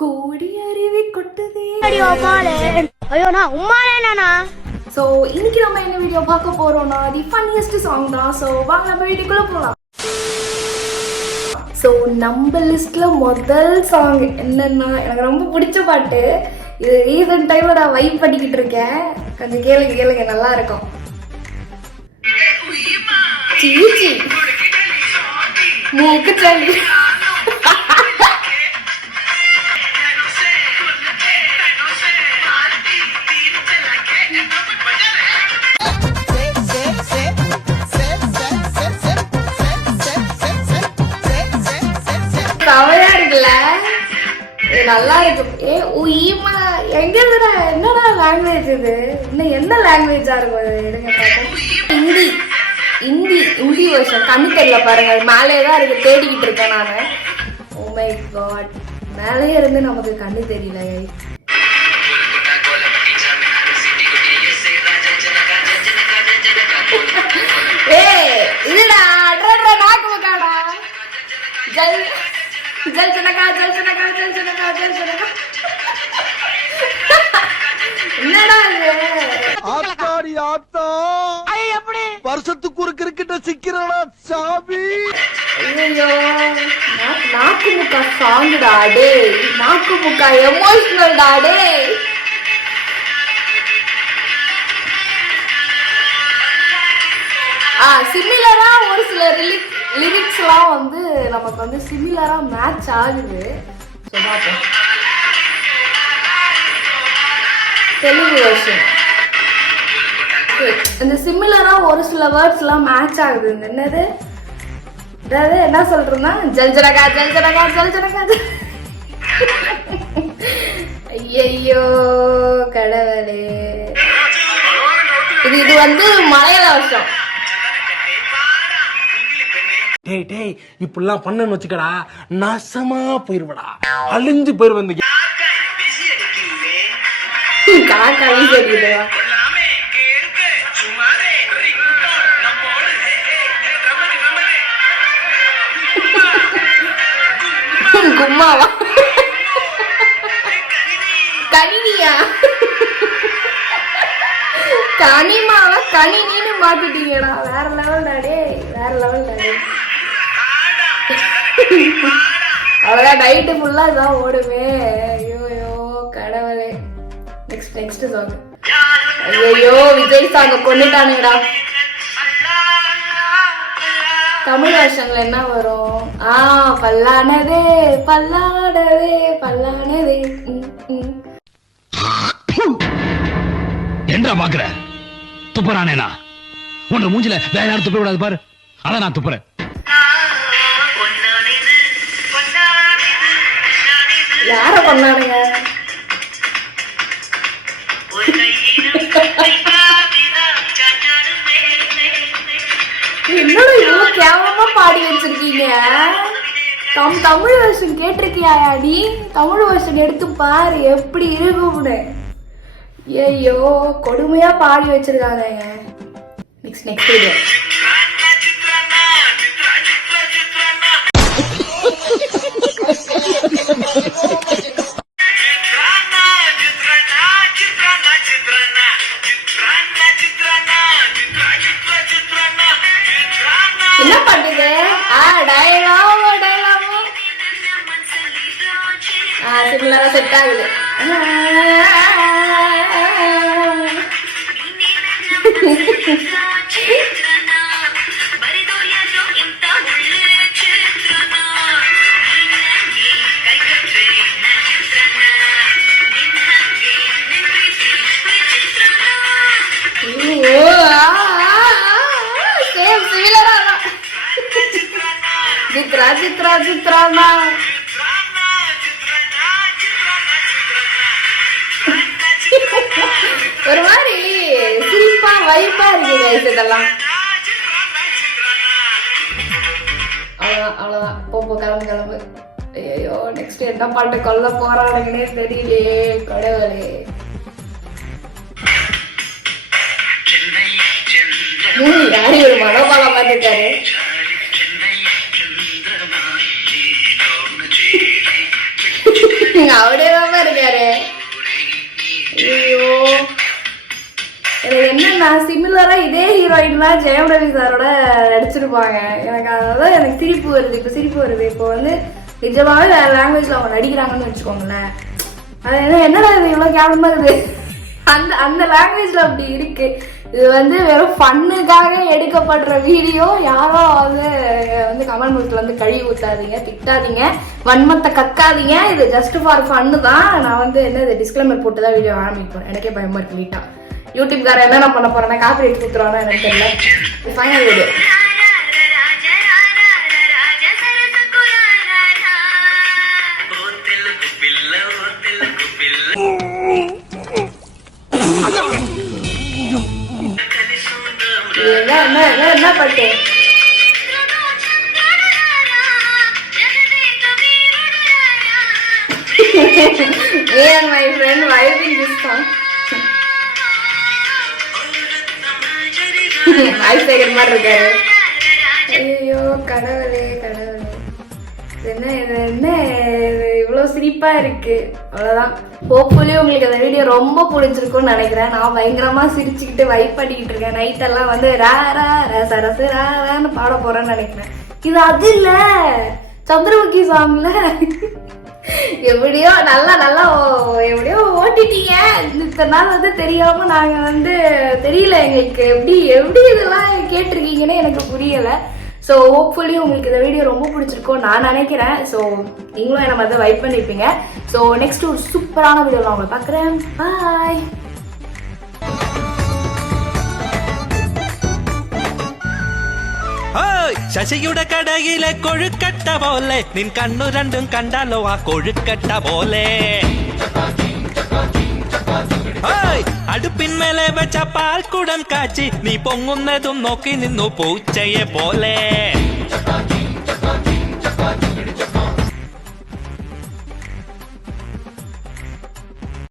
கோடி அருவி கொட்டுதே. ஐயோ நான் உம்மாலேனா. ஸோ இன்னைக்கு நம்ம என்ன வீடியோ பார்க்க போறோம்னா தி ஃபன்னியஸ்ட் சாங் தான். ஸோ வாங்க நம்ம வீடியோக்குள்ள போகலாம். ஸோ நம்ம லிஸ்ட்ல முதல் சாங் என்னன்னா எனக்கு ரொம்ப பிடிச்ச பாட்டு. இது ரீசன்ட் டைம்ல நான் வைப் பண்ணிக்கிட்டு இருக்கேன். கொஞ்சம் கேளுங்க நல்லா இருக்கும். சீச்சி மூக்கு சளி கவையா இருக்குல்ல, நல்லா இருக்கும். உயிமா எங்க இருக்குடா? என்னடா லாங்குவேஜ் இது? இன்னும் என்ன லாங்குவேஜா இருக்கும் இது? எடுங்க பார்ப்போம். ஹிந்தி வருஷம் கண்ணு தெரியல பாருங்க, மேலே தான் இருக்கு. தேடிக்கிட்டு இருக்கேன் நான். ஓ மை காட், மேலே இருந்து நமக்கு கண்ணு தெரியல. இதுடா நாக்கு முக்காடா. ஜல் ஜல் ஜனகா ஜல் ஜனகா ஜல் ஜனகா ஜல் ஜனகா. என்னடா இது? ஆத்தாடி ஆத்தா, எப்படி வருஷத்துக்கு ஒரு கிரிக்கெட்ட சிக்கிறடா சாமி. ஐயோ, நாக்கு முக்கா சாங்குடா டே. நாக்கு முக்கா எமோஷனல்டா டே. சிமிலரா ஒரு சில லிரிக்ஸ்லாம் வந்து நமக்கு வந்து சிமிலரா மேட்ச் ஆகுது. ஸோ பார்ப்போம். தெலுங்கு வெர்ஷன் இந்த சிமிலரா ஒரு சில வேர்ட்ஸ்லாம் மேட்ச் ஆகுது. என்னது அதாவது என்ன சொல்றேன்னா ஜல் ஜனகா ஜல் ஜனகா ஜல் ஜனகா. ஐயோ கடவுளே, இது வந்து மலையாள வருஷம். டேய் டேய் இப்படிலாம் பண்ணன்னு வச்சுக்கடா, நாசமா போயிருவடா, அழிஞ்சு போயிருவ. காக்கா வீசுதா? கும்மாவா? கணினியா? கனிமாவா கணினின்னு மாத்திட்டீங்கடா. வேற லெவல் டாடே, வேற லெவல் டாடே. அவ்வளோதான், நைட்டு ஃபுல்லா இதான் ஓடுமே. ஐயோ கடவுளே. Next song. ஐயோ விஜய் சாங்க கொண்டுட்டானுங்கடா. தமிழ் வருஷங்கள்ல என்ன வரும்? பல்லானதே பல்லானதே பல்லானதே. என்ன பாக்குற? துப்புறானேனா? உன்ற மூஞ்சில வேற யாரும் துப்ப விடாது பாரு. அதான் நான் துப்புறேன். யார பண்ணானுங்க? என்னோட இவ்வளவு கேவலமா பாடி வச்சிருக்கீங்க. தமிழ் வருஷன் கேட்டிருக்கியா நீ? தமிழ் வருஷன் எடுத்து பாரு எப்படி இருக்கும்னு. ஐயோ கொடுமையா பாடி வச்சிருக்காங்க. Next video. என்ன பண்ணுது? சிமிலரா செட் ஆகுது. சித்ரானா ஒரு மாதிரி சிரிப்பா வைப்பா இருக்கு இதெல்லாம். அவ்வளவுதான் போப்போ கிளம்பு. ஐயோ நெக்ஸ்ட் என்ன பாட்டு கொல்ல போறானுங்கன்னே தெரியலையே கடவுளே. யாரு ஒரு மனோபாலம் பார்த்துட்டாரு. அப்படியே தான் இருக்காரு. ஐயோ எனக்கு என்னன்னா சிமிலரா இதே ஹீரோயின் தான் ஜெயம் ரவி சாரோட நடிச்சிருப்பாங்க. எனக்கு அதான் எனக்கு சிரிப்பு வருது. இப்போ சிரிப்பு வருது. இப்போ வந்து நிஜமாவே வேற லாங்குவேஜ்ல அவங்க நடிக்கிறாங்கன்னு வச்சுக்கோங்களேன். அது என்னடா இது இவ்வளவு கேவலமா இருக்குது. அந்த லாங்குவேஜ்ல அப்படி இருக்கு. இது வந்து வெறும் ஃபன்னுக்காக எடுக்கப்படுற வீடியோ. யாரோ வந்து கமெண்ட் பாக்ஸ்ல வந்து கழுவி ஊத்தாதீங்க, திட்டாதீங்க, வன்மத்தை கக்காதீங்க. இது ஜஸ்ட் ஃபார் ஃபன்னு தான். நான் வந்து என்ன டிஸ்க்ளைமர் போட்டு தான் வீடியோ ஆரம்பிப்பேன். எனக்கே பயமா இருக்கு. வீட்டா யூடியூப்கார என்ன பண்ண போறேன்னா காப்பி ரைட் கொடுத்துருவானா எனக்கு தெரியல. Final video. என்ன பாட்டு? Me and my friend vibing this song. நாய் சேகர் மாதிரி இருக்காரு. ஐயோ கடவுளே கடவுளே, என்ன இவ்வளவு சிரிப்பா இருக்கு. அவ்வளவுதான். ஹோப்ஃபுல்லி உங்களுக்கு அந்த வீடியோ ரொம்ப பிடிச்சிருக்கும்னு நினைக்கிறேன். நான் பயங்கரமா சிரிச்சுக்கிட்டு வைப் பண்ணிக்கிட்டு இருக்கேன். நைட் எல்லாம் வந்து ரசரசு ரான்னு பாட போறேன்னு நினைக்கிறேன். இது அது இல்ல, சந்திரமுகி சாங்ல எப்படியோ நல்லா எப்படியோ ஓட்டிட்டீங்க. இத்தனை நாள் வந்து தெரியாம நாங்க வந்து தெரியல எங்களுக்கு எப்படி இதெல்லாம் கேட்டிருக்கீங்கன்னு எனக்கு புரியல. ஸோ ஹோப்ஃபுல்லி உங்களுக்கு இந்த வீடியோ ரொம்ப பிடிச்சிருக்கும் நான் நினைக்கிறேன். ஸோ நீங்களும் என்ன மாதிரி வைப் பண்ணியிருப்பீங்க. ஸோ நெக்ஸ்ட் ஒரு சூப்பரான வீடியோ நான் உங்களை பார்க்குறேன். பாய். ശശിയുടെ കടയിലെ കൊഴുക്കട്ട പോലെ നിൻ കണ്ണു രണ്ടും കണ്ടാലോ ആ കൊഴുക്കട്ട പോലെ അടുപ്പിന്മേലെ വെച്ച പാൽക്കുടം കാച്ചി നീ പൊങ്ങുന്നതും നോക്കി നിന്നു പൂച്ചയെ പോലെ